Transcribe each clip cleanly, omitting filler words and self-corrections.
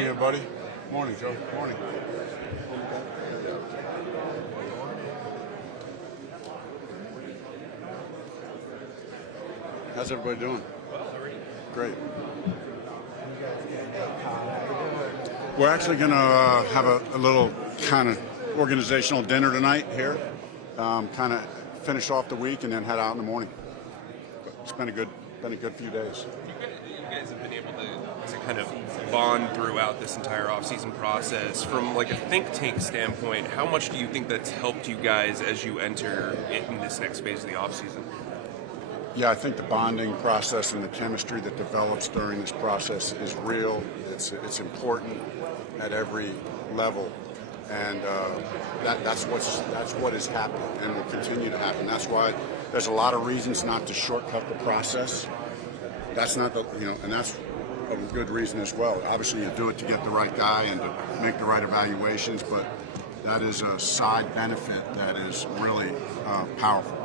Morning, everybody. Morning, Joe. Morning. How's everybody doing? Great. We're actually going to have a little kind of organizational dinner tonight here. Kind of finish off the week and then head out in the morning. It's been a good few days. You guys have been able to kind of bond throughout this entire off-season process. From like a think tank standpoint, how much do you think that's helped you guys as you enter in this next phase of the off-season? Yeah, I think the bonding process and the chemistry that develops during this process is real. It's important at every level, and that's what is happening and will continue to happen. That's why there's a lot of reasons not to shortcut the process. That's not and that's a good reason as well. Obviously, you do it to get the right guy and to make the right evaluations, but that is a side benefit that is really powerful.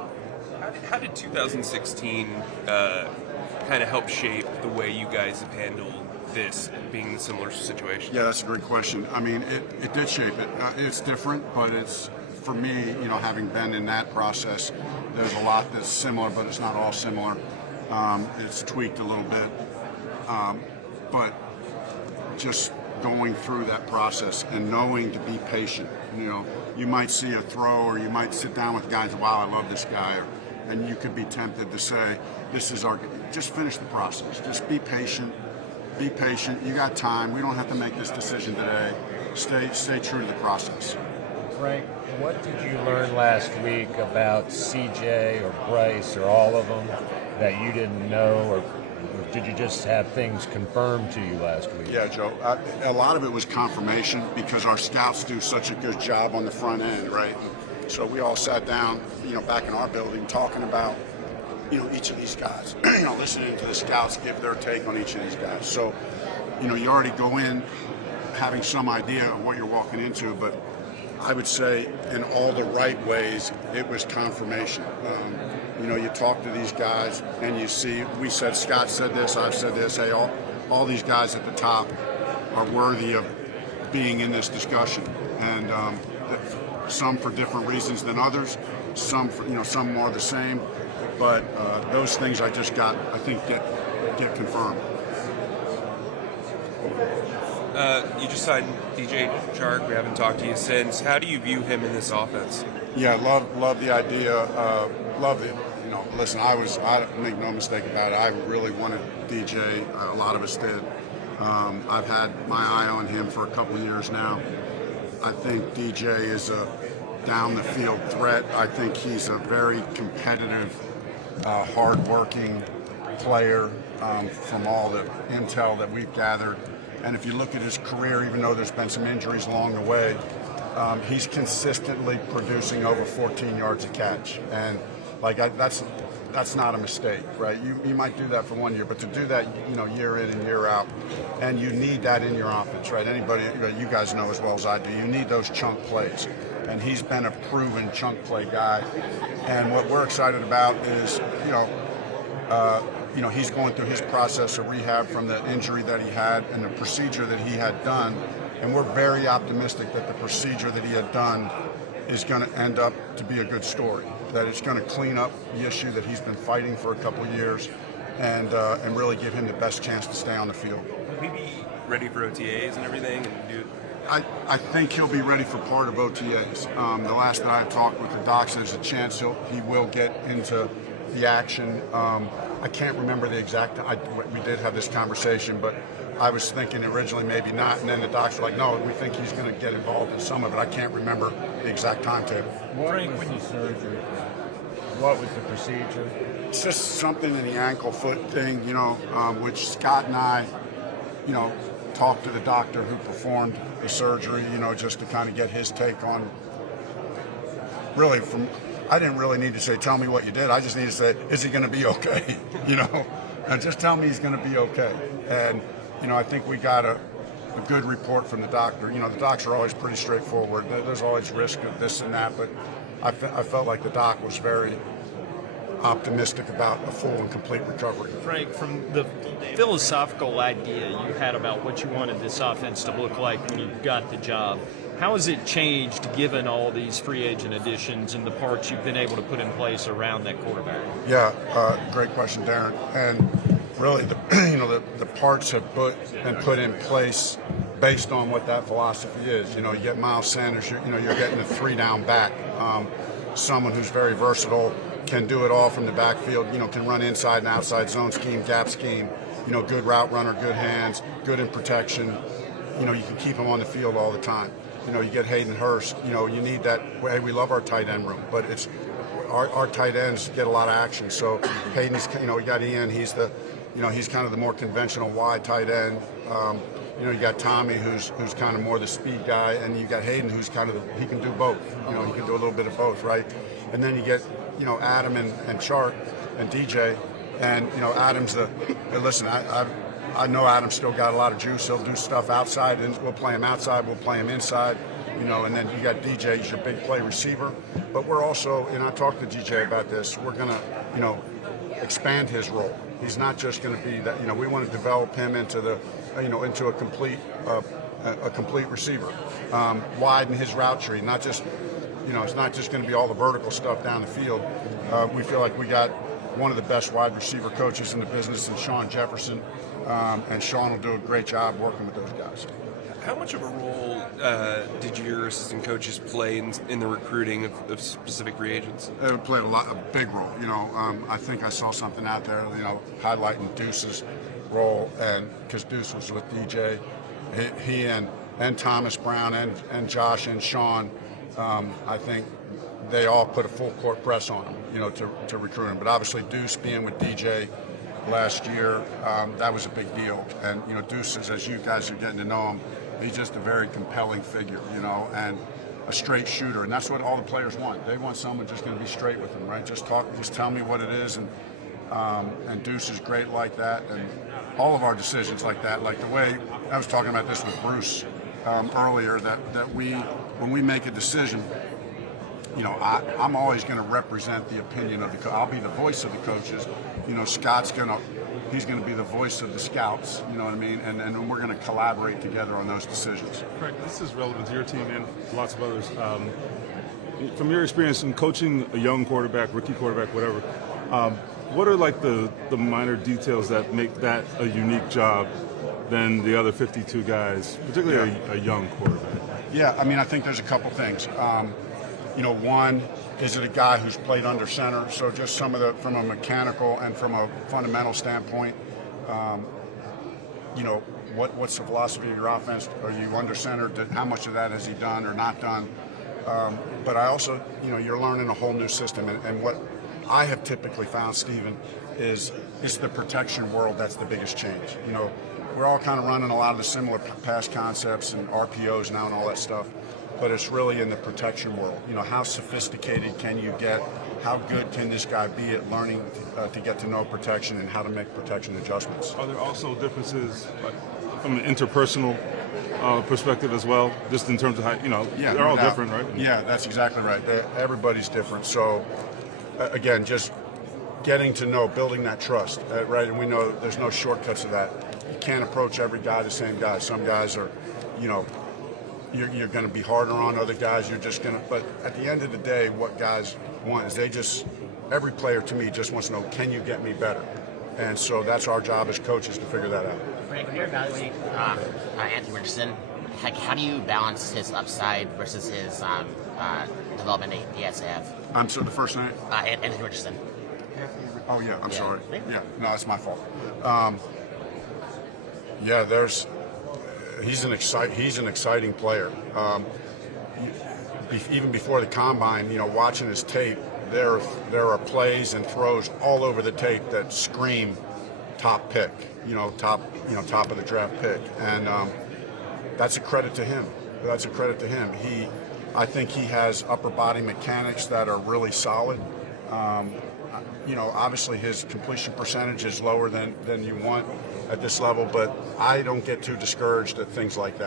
How did 2016 kind of help shape the way you guys have handled this being in a similar situation? Yeah, that's a great question. I mean, it did shape it. It's different, but it's, for me, having been in that process, there's a lot that's similar, but it's not all similar. It's tweaked a little bit. But just going through that process and knowing to be patient. You might see a throw, or you might sit down with guys, wow, I love this guy, and you could be tempted to say, just finish the process. Just be patient. Be patient. You got time. We don't have to make this decision today. Stay true to the process. Frank, what did you learn last week about CJ or Bryce or all of them that you didn't know, or did you just have things confirmed to you last week? Yeah, Joe. A lot of it was confirmation because our scouts do such a good job on the front end, right? So we all sat down, back in our building, talking about, each of these guys, listening to the scouts give their take on each of these guys. So, you already go in having some idea of what you're walking into, but I would say in all the right ways, it was confirmation. You talk to these guys and you see, Scott said this, I've said this, hey, all these guys at the top are worthy of being in this discussion. And some for different reasons than others, some more the same, but those things I think get confirmed. You just signed DJ Chark. We haven't talked to you since. How do you view him in this offense? Yeah, love the idea. Love it. Listen, I make no mistake about it. I really wanted DJ. A lot of us did. I've had my eye on him for a couple of years now. I think DJ is a down the field threat. I think he's a very competitive, hard-working player from all the intel that we've gathered. And if you look at his career, even though there's been some injuries along the way, he's consistently producing over 14 yards a catch. And that's not a mistake, right? You might do that for 1 year, but to do that, year in and year out, and you need that in your offense, right? Anybody, you guys know as well as I do, you need those chunk plays. And he's been a proven chunk play guy. And what we're excited about is, he's going through his process of rehab from the injury that he had and the procedure that he had done. And we're very optimistic that the procedure that he had done is going to end up to be a good story, that it's going to clean up the issue that he's been fighting for a couple of years and really give him the best chance to stay on the field. Will he be ready for OTAs and everything? I think he'll be ready for part of OTAs. The last that I talked with the docs, there's a chance he will get into the action. I can't remember the exact. We did have this conversation, but I was thinking originally maybe not, and then the docs were like, no, we think he's going to get involved in some of it. I can't remember the exact timetable. What was the surgery? What was the procedure? It's just something in the ankle foot thing, which Scott and I, talked to the doctor who performed the surgery, just to kind of get his take on. Really, I didn't really need to say, tell me what you did. I just need to say, is he going to be okay? And just tell me he's going to be okay. And, I think we got a good report from the doctor. The docs are always pretty straightforward. There's always risk of this and that, but I felt like the doc was very optimistic about a full and complete recovery. Frank, from the philosophical idea you had about what you wanted this offense to look like when you got the job, how has it changed given all these free agent additions and the parts you've been able to put in place around that quarterback? Yeah, great question, Darren. And really, the parts have been put in place based on what that philosophy is. You get Miles Sanders. You're getting a 3-down back, someone who's very versatile, can do it all from the backfield. Can run inside and outside zone scheme, gap scheme. Good route runner, good hands, good in protection. You can keep him on the field all the time. You get Hayden Hurst. You need that. Hey, we love our tight end room, but it's our tight ends get a lot of action. So Hayden's, we got Ian. He's he's kind of the more conventional wide tight end. You got Tommy, who's kind of more the speed guy, and you got Hayden, who's kind of he can do both. He can do a little bit of both, right? And then you get Adam and Chark and DJ, and Adam's listen. I know Adam's still got a lot of juice. He'll do stuff outside, and we'll play him outside. We'll play him inside. And then you got DJ, he's your big play receiver. But we're also, and I talked to DJ about this. We're gonna, expand his role. He's not just going to be that. We want to develop him into into a complete receiver. Widen his route tree, not just. It's not just going to be all the vertical stuff down the field. We feel like we got one of the best wide receiver coaches in the business, in Sean Jefferson, and Sean will do a great job working with those guys. How much of a role did your assistant coaches play in the recruiting of specific free agents? It played a big role. I think I saw something out there, highlighting Deuce's role, and because Deuce was with DJ, he and Thomas Brown and Josh and Sean, I think they all put a full court press on him, to recruit him. But obviously Deuce being with DJ last year, that was a big deal. And Deuce is, as you guys are getting to know him, he's just a very compelling figure, and a straight shooter, and that's what all the players want. They want someone just going to be straight with them, right? Just tell me what it is, and Deuce is great like that, and all of our decisions like that, like the way I was talking about this with Bruce earlier, that when we make a decision, I'm always going to represent the opinion of the I'll be the voice of the coaches. Scott's he's going to be the voice of the scouts, you know what I mean? And we're going to collaborate together on those decisions. Frank, this is relevant to your team and lots of others. From your experience in coaching a young quarterback, rookie quarterback, whatever, what are like the minor details that make that a unique job than the other 52 guys, particularly a young quarterback? Yeah, I think there's a couple things. One, is it a guy who's played under center? So just from a mechanical and from a fundamental standpoint, what's the philosophy of your offense? Are you under center? How much of that has he done or not done? But I also, you're learning a whole new system. And what I have typically found, Stephen, is it's the protection world that's the biggest change. We're all kind of running a lot of the similar pass concepts and RPOs now and all that stuff. But it's really in the protection world. How sophisticated can you get? How good can this guy be at learning to get to know protection and how to make protection adjustments? Are there also differences from an interpersonal perspective as well, just in terms of how, they're all different, right? Yeah, that's exactly right. Everybody's different. So, again, just getting to know, building that trust, right? And we know there's no shortcuts to that. You can't approach every guy the same guy. Some guys are, you're going to be harder on other guys. But at the end of the day, what guys want is every player to me just wants to know, can you get me better? And so that's our job as coaches to figure that out. Frank, when you're evaluating Anthony Richardson, how do you balance his upside versus his development he has to have? I'm sorry, the first name? Anthony Richardson. Oh, yeah, I'm sorry. Yeah, no, that's my fault. He's an exciting player. Even before the combine, watching his tape, there are plays and throws all over the tape that scream top pick, top of the draft pick, and that's a credit to him. I think he has upper body mechanics that are really solid. Obviously his completion percentage is lower than you want at this level, but I don't get too discouraged at things like that.